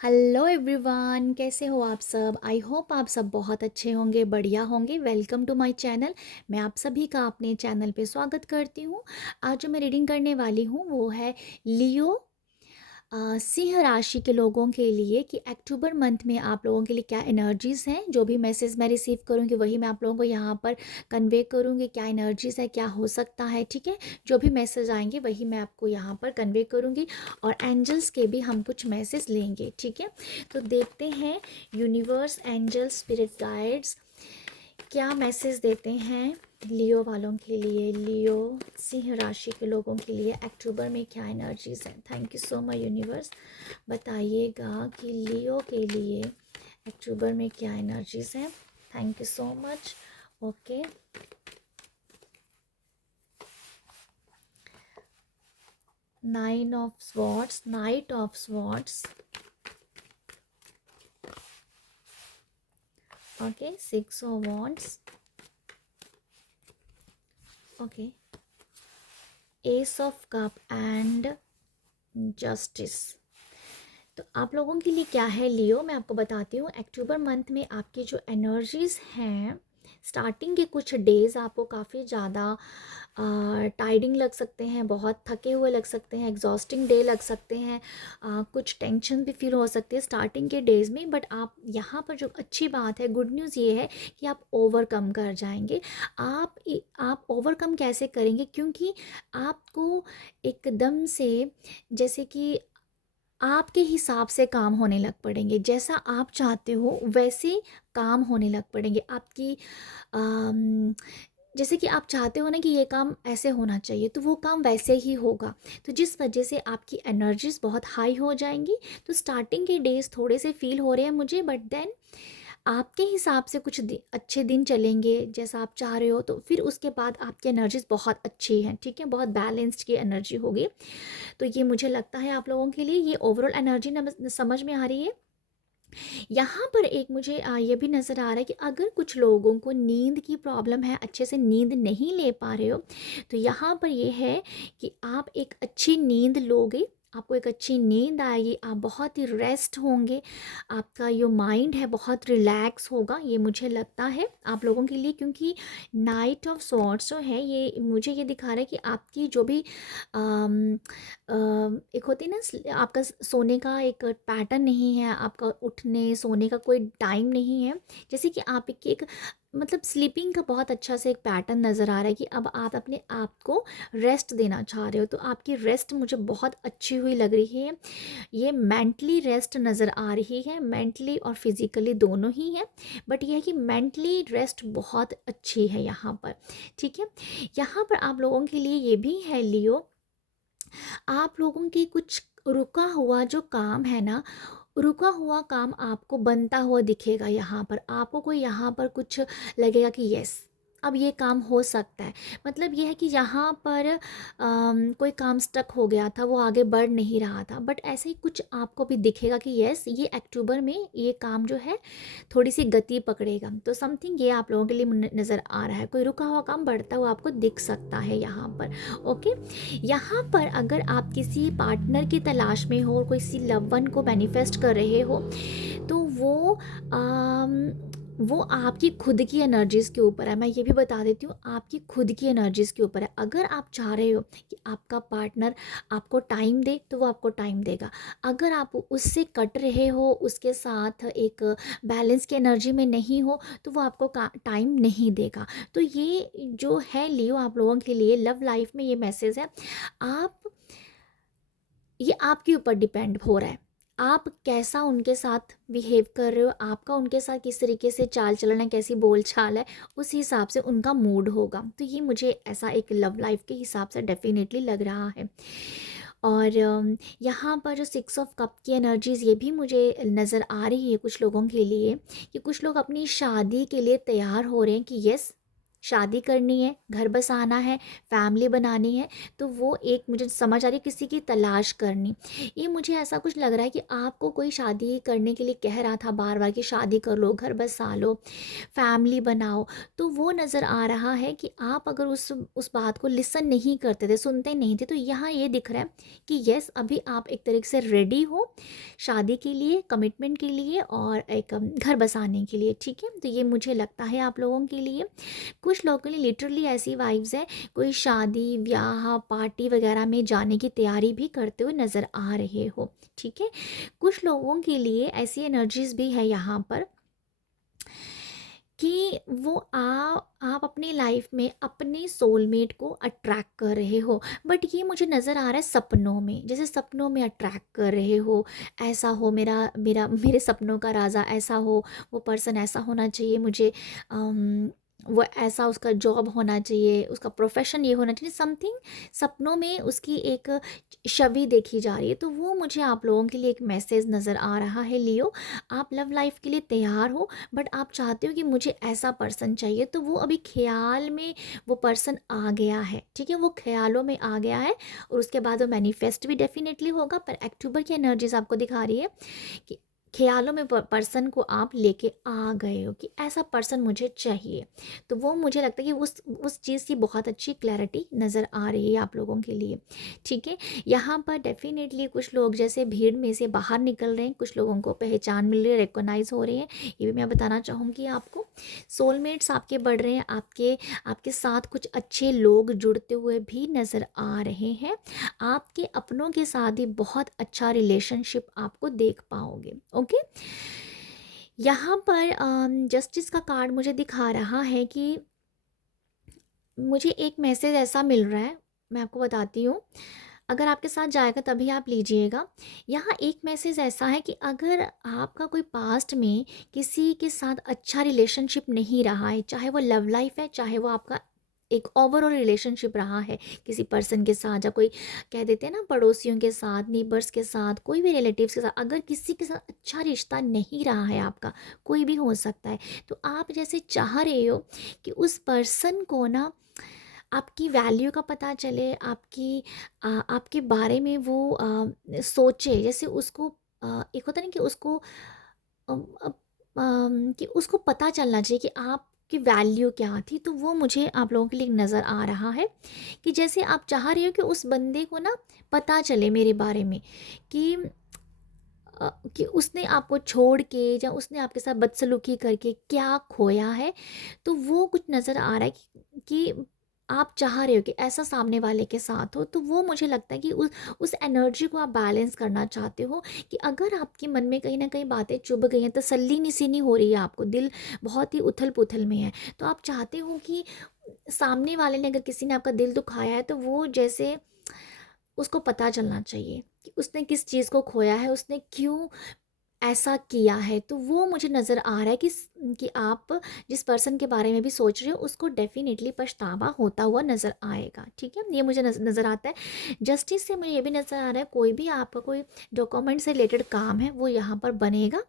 Hello everyone, कैसे हो आप सब। आई होप आप सब बहुत अच्छे होंगे, बढ़िया होंगे। Welcome to my channel. मैं आप सभी का अपने चैनल पे स्वागत करती हूँ। आज जो मैं रीडिंग करने वाली हूँ वो है लियो सिंह राशि के लोगों के लिए कि अक्टूबर मंथ में आप लोगों के लिए क्या एनर्जीज़ हैं। जो भी मैसेज मैं रिसीव करूँगी वही मैं आप लोगों को यहाँ पर कन्वे करूँगी। क्या एनर्जीज़ है, क्या हो सकता है, ठीक है। जो भी मैसेज आएंगे वही मैं आपको यहाँ पर कन्वे करूँगी और एंजल्स के भी हम कुछ मैसेज लेंगे, ठीक है। तो देखते हैं यूनिवर्स, एंजल्स, स्पिरिट गाइड्स क्या मैसेज देते हैं लियो वालों के लिए, लियो सिंह राशि के लोगों के लिए अक्टूबर में क्या एनर्जीज हैं। Thank you so much universe. बताइएगा कि लियो के लिए अक्टूबर में क्या एनर्जीज हैं। Thank you so much. Okay, nine of swords, night of swords, okay, six of wands, okay, S of cup and justice. तो आप लोगों के लिए क्या है लियो, मैं आपको बताती हूँ। अक्टूबर मंथ में आपकी जो एनर्जीज़ हैं, स्टार्टिंग के कुछ डेज़ आपको काफ़ी ज़्यादा टायरिंग लग सकते हैं, बहुत थके हुए लग सकते हैं, एग्जॉस्टिंग डे लग सकते हैं, कुछ टेंशन भी फील हो सकती है स्टार्टिंग के डेज़ में। बट आप यहाँ पर जो अच्छी बात है, गुड न्यूज़ ये है कि आप ओवरकम कर जाएंगे। आप ओवरकम कैसे करेंगे, क्योंकि आपको एकदम से जैसे कि आपके हिसाब से काम होने लग पड़ेंगे। जैसा आप चाहते हो वैसे काम होने लग पड़ेंगे आपकी। अम, जैसे कि आप चाहते हो ना कि ये काम ऐसे होना चाहिए, तो वो काम वैसे ही होगा। तो जिस वजह से आपकी एनर्जीज बहुत हाई हो जाएंगी। तो स्टार्टिंग के डेज थोड़े से फील हो रहे हैं मुझे, बट देन आपके हिसाब से कुछ अच्छे दिन चलेंगे जैसा आप चाह रहे हो। तो फिर उसके बाद आपकी एनर्जीज बहुत अच्छी हैं, ठीक है, बहुत बैलेंस्ड की एनर्जी होगी। तो ये मुझे लगता है आप लोगों के लिए ये ओवरऑल एनर्जी समझ में आ रही है। यहाँ पर एक मुझे ये भी नज़र आ रहा है कि अगर कुछ लोगों को नींद की प्रॉब्लम है, अच्छे से नींद नहीं ले पा रहे हो, तो यहाँ पर ये है कि आप एक अच्छी नींद लोगे, आपको एक अच्छी नींद आएगी, आप बहुत ही रेस्ट होंगे, आपका जो माइंड है बहुत रिलैक्स होगा। ये मुझे लगता है आप लोगों के लिए, क्योंकि नाइट ऑफ सॉर्ड्स जो है ये मुझे ये दिखा रहा है कि आपकी जो भी एक होती है ना, आपका सोने का एक पैटर्न नहीं है, आपका उठने सोने का कोई टाइम नहीं है। जैसे कि आप एक मतलब स्लीपिंग का बहुत अच्छा से एक पैटर्न नज़र आ रहा है कि अब आप अपने आप को रेस्ट देना चाह रहे हो। तो आपकी रेस्ट मुझे बहुत अच्छी हुई लग रही है। ये मेंटली रेस्ट नज़र आ रही है, मेंटली और फिजिकली दोनों ही है। बट यह है कि मेंटली रेस्ट बहुत अच्छी है यहाँ पर, ठीक है। यहाँ पर आप लोगों के लिए ये भी है लियो, आप लोगों की कुछ रुका हुआ जो काम है ना, रुका हुआ काम आपको बनता हुआ दिखेगा। यहाँ पर आपको कोई यहाँ पर कुछ लगेगा कि यस अब ये काम हो सकता है। मतलब ये है कि यहाँ पर कोई काम स्टक हो गया था, वो आगे बढ़ नहीं रहा था, बट ऐसे ही कुछ आपको भी दिखेगा कि यस ये अक्टूबर में ये काम जो है थोड़ी सी गति पकड़ेगा। तो समथिंग ये आप लोगों के लिए नज़र आ रहा है, कोई रुका हुआ काम बढ़ता हुआ आपको दिख सकता है यहाँ पर। ओके, यहाँ पर अगर आप किसी पार्टनर की तलाश में हो और कोई सी लव वन को मैनिफेस्ट कर रहे हो, तो वो आपकी खुद की एनर्जीज़ के ऊपर है। मैं ये भी बता देती हूँ, आपकी खुद की एनर्जीज़ के ऊपर है। अगर आप चाह रहे हो कि आपका पार्टनर आपको टाइम दे तो वो आपको टाइम देगा। अगर आप उससे कट रहे हो, उसके साथ एक बैलेंस की एनर्जी में नहीं हो, तो वो आपको टाइम नहीं देगा। तो ये जो है लियो आप लोगों के लिए लव लाइफ में ये मैसेज है। आप ये आपके ऊपर डिपेंड हो रहा है, आप कैसा उनके साथ बिहेव कर रहे हो, आपका उनके साथ किस तरीके से चाल चलन है, कैसी बोल चाल है, उस हिसाब से उनका मूड होगा। तो ये मुझे ऐसा एक लव लाइफ के हिसाब से डेफिनेटली लग रहा है। और यहाँ पर जो सिक्स ऑफ कप की एनर्जीज़ ये भी मुझे नज़र आ रही है कुछ लोगों के लिए, कि कुछ लोग अपनी शादी के लिए तैयार हो रहे हैं कि यस शादी करनी है, घर बसाना है, फैमिली बनानी है, तो वो एक मुझे समझ आ रही है किसी की तलाश करनी। ये मुझे ऐसा कुछ लग रहा है कि आपको कोई शादी करने के लिए कह रहा था बार बार कि शादी कर लो, घर बसा लो, फैमिली बनाओ, तो वो नज़र आ रहा है कि आप अगर उस बात को लिसन नहीं करते थे, सुनते नहीं थे, तो यहाँ ये दिख रहा है कि यस, अभी आप एक तरीके से रेडी हो शादी के लिए, कमिटमेंट के लिए और एक घर बसाने के लिए। ठीक है, तो ये मुझे लगता है आप लोगों के लिए। कुछ लोगों के लिए लिटरली ऐसी वाइब्स है, कोई शादी ब्याह पार्टी वगैरह में जाने की तैयारी भी करते हुए नज़र आ रहे हो। ठीक है, कुछ लोगों के लिए ऐसी एनर्जीज भी है यहाँ पर कि वो आप अपनी लाइफ में अपने सोलमेट को अट्रैक्ट कर रहे हो, बट ये मुझे नज़र आ रहा है सपनों में, जैसे सपनों में अट्रैक्ट कर रहे हो। ऐसा हो, मेरा मेरा मेरे सपनों का राजा ऐसा हो, वो पर्सन ऐसा होना चाहिए मुझे, वो ऐसा, उसका जॉब होना चाहिए, उसका प्रोफेशन ये होना चाहिए, समथिंग सपनों में उसकी एक छवि देखी जा रही है। तो वो मुझे आप लोगों के लिए एक मैसेज नज़र आ रहा है लियो। आप लव लाइफ के लिए तैयार हो, बट आप चाहते हो कि मुझे ऐसा पर्सन चाहिए, तो वो अभी ख्याल में वो पर्सन आ गया है। ठीक है, वो ख्यालों में आ गया है और उसके बाद वो मैनिफेस्ट भी डेफिनेटली होगा। पर अक्टूबर की एनर्जीज आपको दिखा रही है कि ख्यालों में पर्सन को आप लेके आ गए हो कि ऐसा पर्सन मुझे चाहिए। तो वो मुझे लगता है कि उस चीज़ की बहुत अच्छी क्लैरिटी नज़र आ रही है आप लोगों के लिए। ठीक है, यहाँ पर डेफिनेटली कुछ लोग जैसे भीड़ में से बाहर निकल रहे हैं, कुछ लोगों को पहचान मिल रही है, रिकॉग्नाइज हो रहे हैं। ये भी मैं बताना चाहूँगी आपको। सोलमेट्स आपके बढ़ रहे हैं, आपके आपके साथ कुछ अच्छे लोग जुड़ते हुए भी नज़र आ रहे हैं। आपके अपनों के साथ ही बहुत अच्छा रिलेशनशिप आपको देख पाओगे। ओके, यहाँ पर जस्टिस का कार्ड मुझे दिखा रहा है कि मुझे एक मैसेज ऐसा मिल रहा है, मैं आपको बताती हूँ, अगर आपके साथ जाएगा तभी आप लीजिएगा। यहाँ एक मैसेज ऐसा है कि अगर आपका कोई पास्ट में किसी के साथ अच्छा रिलेशनशिप नहीं रहा है, चाहे वो लव लाइफ है, चाहे वो आपका एक ओवरऑल रिलेशनशिप रहा है किसी पर्सन के साथ, या कोई कह देते हैं ना पड़ोसियों के साथ, नीबर्स के साथ, कोई भी रिलेटिव्स के साथ, अगर किसी के साथ अच्छा रिश्ता नहीं रहा है आपका, कोई भी हो सकता है, तो आप जैसे चाह रहे हो कि उस पर्सन को ना आपकी वैल्यू का पता चले, आपके बारे में वो सोचे, जैसे उसको एक होता है ना कि उसको कि उसको पता चलना चाहिए कि आपकी वैल्यू क्या थी। तो वो मुझे आप लोगों के लिए नज़र आ रहा है कि जैसे आप चाह रहे हो कि उस बंदे को ना पता चले मेरे बारे में कि कि उसने आपको छोड़ के या उसने आपके साथ बदसलूकी करके क्या खोया है। तो वो कुछ नज़र आ रहा है कि आप चाह रहे हो कि ऐसा सामने वाले के साथ हो। तो वो मुझे लगता है कि उस एनर्जी को आप बैलेंस करना चाहते हो कि अगर आपके मन में कहीं ना कहीं बातें चुभ गई हैं, तसल्ली सी नहीं हो रही है, आपको दिल बहुत ही उथल पुथल में है, तो आप चाहते हो कि सामने वाले ने, अगर किसी ने आपका दिल दुखाया है, तो वो जैसे उसको पता चलना चाहिए कि उसने किस चीज़ को खोया है, उसने क्यों ऐसा किया है। तो वो मुझे नज़र आ रहा है कि आप जिस पर्सन के बारे में भी सोच रहे हो उसको डेफिनेटली पछतावा होता हुआ नज़र आएगा। ठीक है, ये मुझे नज़र आता है। जस्टिस से मुझे ये भी नज़र आ रहा है, कोई भी आपका कोई डॉक्यूमेंट से रिलेटेड काम है वो यहाँ पर बनेगा।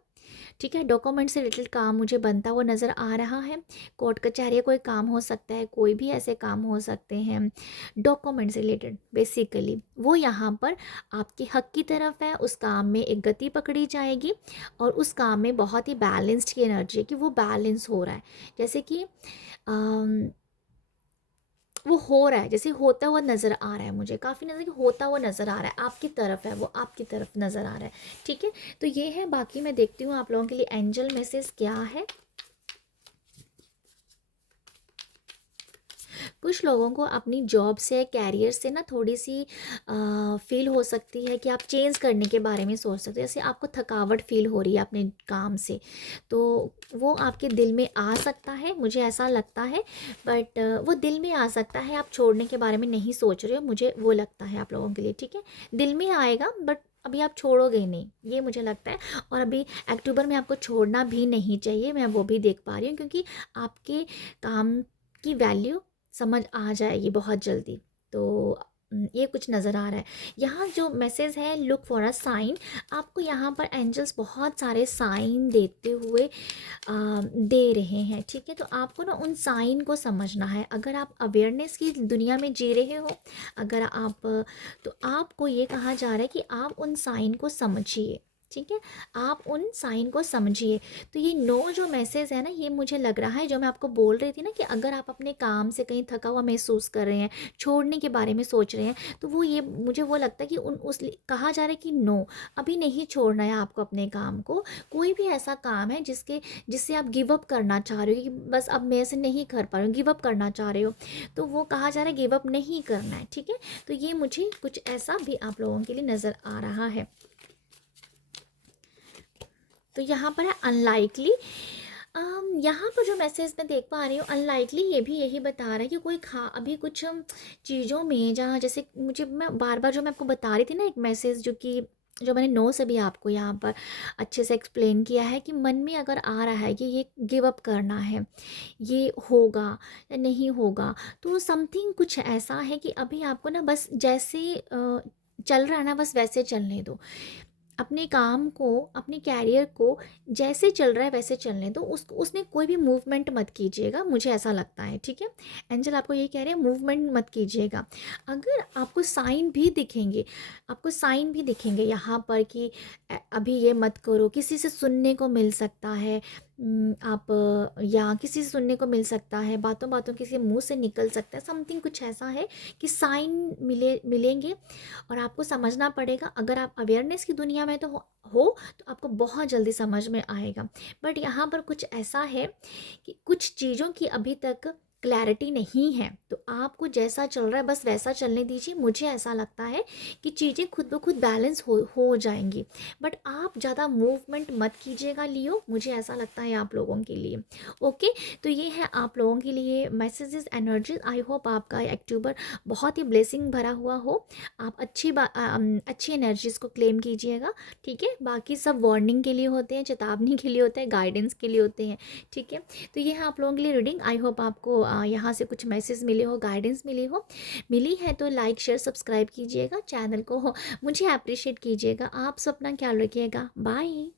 ठीक है, डॉक्यूमेंट से रिलेटेड काम मुझे बनता हुआ नज़र आ रहा है। कोर्ट कचहरी कोई काम हो सकता है, कोई भी ऐसे काम हो सकते हैं डॉक्यूमेंट से रिलेटेड। बेसिकली वो यहाँ पर आपके हक की तरफ है, उस काम में एक गति पकड़ी जाएगी और उस काम में बहुत ही बैलेंस्ड की एनर्जी है कि वो बैलेंस हो रहा है, जैसे कि वो हो रहा है, जैसे होता हुआ नज़र आ रहा है, मुझे काफ़ी नज़र होता हुआ नज़र आ रहा है, आपकी तरफ है, वो आपकी तरफ नज़र आ रहा है। ठीक है, तो ये है। बाकी मैं देखती हूँ आप लोगों के लिए एंजल मैसेज क्या है। कुछ लोगों को अपनी जॉब से, कैरियर से ना थोड़ी सी फील हो सकती है कि आप चेंज करने के बारे में सोच सकते हो, जैसे आपको थकावट फील हो रही है अपने काम से, तो वो आपके दिल में आ सकता है, मुझे ऐसा लगता है। बट वो दिल में आ सकता है, आप छोड़ने के बारे में नहीं सोच रहे हो, मुझे वो लगता है आप लोगों के लिए। ठीक है, दिल में आएगा बट अभी आप छोड़ोगे नहीं, ये मुझे लगता है। और अभी अक्टूबर में आपको छोड़ना भी नहीं चाहिए, मैं वो भी देख पा रही हूँ, क्योंकि आपके काम की वैल्यू समझ आ जाएगी बहुत जल्दी। तो ये कुछ नज़र आ रहा है। यहाँ जो मैसेज है, लुक फॉर अ साइन, आपको यहाँ पर एंजल्स बहुत सारे साइन देते हुए दे रहे हैं, ठीक है। तो आपको ना उन साइन को समझना है। अगर आप अवेयरनेस की दुनिया में जी रहे हो, अगर आप, तो आपको ये कहा जा रहा है कि आप उन साइन को समझिए, ठीक है। आप उन साइन को समझिए। तो ये नो जो मैसेज है ना, ये मुझे लग रहा है, जो मैं आपको बोल रही थी ना, कि अगर आप अपने काम से कहीं थका हुआ महसूस कर रहे हैं, छोड़ने के बारे में सोच रहे हैं, तो वो ये मुझे वो लगता है कि उन उस कहा जा रहा है कि नो, अभी नहीं छोड़ना है आपको अपने काम को। कोई भी ऐसा काम है जिससे आप गिव अप करना चाह रहे हो, कि बस अब मैं ऐसे नहीं कर पा रही हूँ, गिव अप करना चाह रहे हो, तो वो कहा जा रहा है गिव अप नहीं करना है, ठीक है। तो ये मुझे कुछ ऐसा भी आप लोगों के लिए नज़र आ रहा है। तो यहाँ पर है अनलाइकली। यहाँ पर जो मैसेज मैं देख पा रही हूँ, अनलाइकली, ये भी यही बता रहा है कि कोई अभी कुछ चीज़ों में, जहाँ जैसे मुझे, मैं बार बार जो मैं आपको बता रही थी ना, एक मैसेज जो मैंने नो से भी आपको यहाँ पर अच्छे से एक्सप्लेन किया है, कि मन में अगर आ रहा है कि ये गिव अप करना है, ये होगा या नहीं होगा, तो समथिंग कुछ ऐसा है कि अभी आपको ना बस जैसे चल रहा है ना, बस वैसे चलने दो। अपने काम को, अपने कैरियर को जैसे चल रहा है वैसे चलने दो, उसमें कोई भी मूवमेंट मत कीजिएगा, मुझे ऐसा लगता है, ठीक है। एंजल आपको ये कह रहे हैं, मूवमेंट मत कीजिएगा। अगर आपको साइन भी दिखेंगे, यहाँ पर कि अभी ये मत करो, किसी से सुनने को मिल सकता है, आप या किसी से सुनने को मिल सकता है, बातों बातों किसी मुंह से निकल सकता है, समथिंग कुछ ऐसा है कि साइन मिलेंगे, और आपको समझना पड़ेगा। अगर आप अवेयरनेस की दुनिया में तो तो आपको बहुत जल्दी समझ में आएगा। बट यहाँ पर कुछ ऐसा है कि कुछ चीज़ों की अभी तक क्लैरिटी नहीं है, तो आपको जैसा चल रहा है बस वैसा चलने दीजिए। मुझे ऐसा लगता है कि चीज़ें खुद ब खुद बैलेंस हो जाएंगी, बट आप ज़्यादा मूवमेंट मत कीजिएगा लियो, मुझे ऐसा लगता है आप लोगों के लिए। ओके, तो ये है आप लोगों के लिए मैसेजेस, एनर्जीज। आई होप आपका अक्टूबर बहुत ही ब्लेसिंग भरा हुआ हो। आप अच्छी एनर्जीज़ को क्लेम कीजिएगा, ठीक है। बाकी सब वार्निंग के लिए होते हैं, चेतावनी के लिए होते हैं, गाइडेंस के लिए होते हैं, ठीक है। तो ये है आप लोगों के लिए रीडिंग। आई होप आपको यहाँ से कुछ मैसेज मिले हो, गाइडेंस मिली है तो लाइक शेयर सब्सक्राइब कीजिएगा, चैनल को मुझे अप्रिशिएट कीजिएगा। आप सब अपना ख्याल रखिएगा। बाय।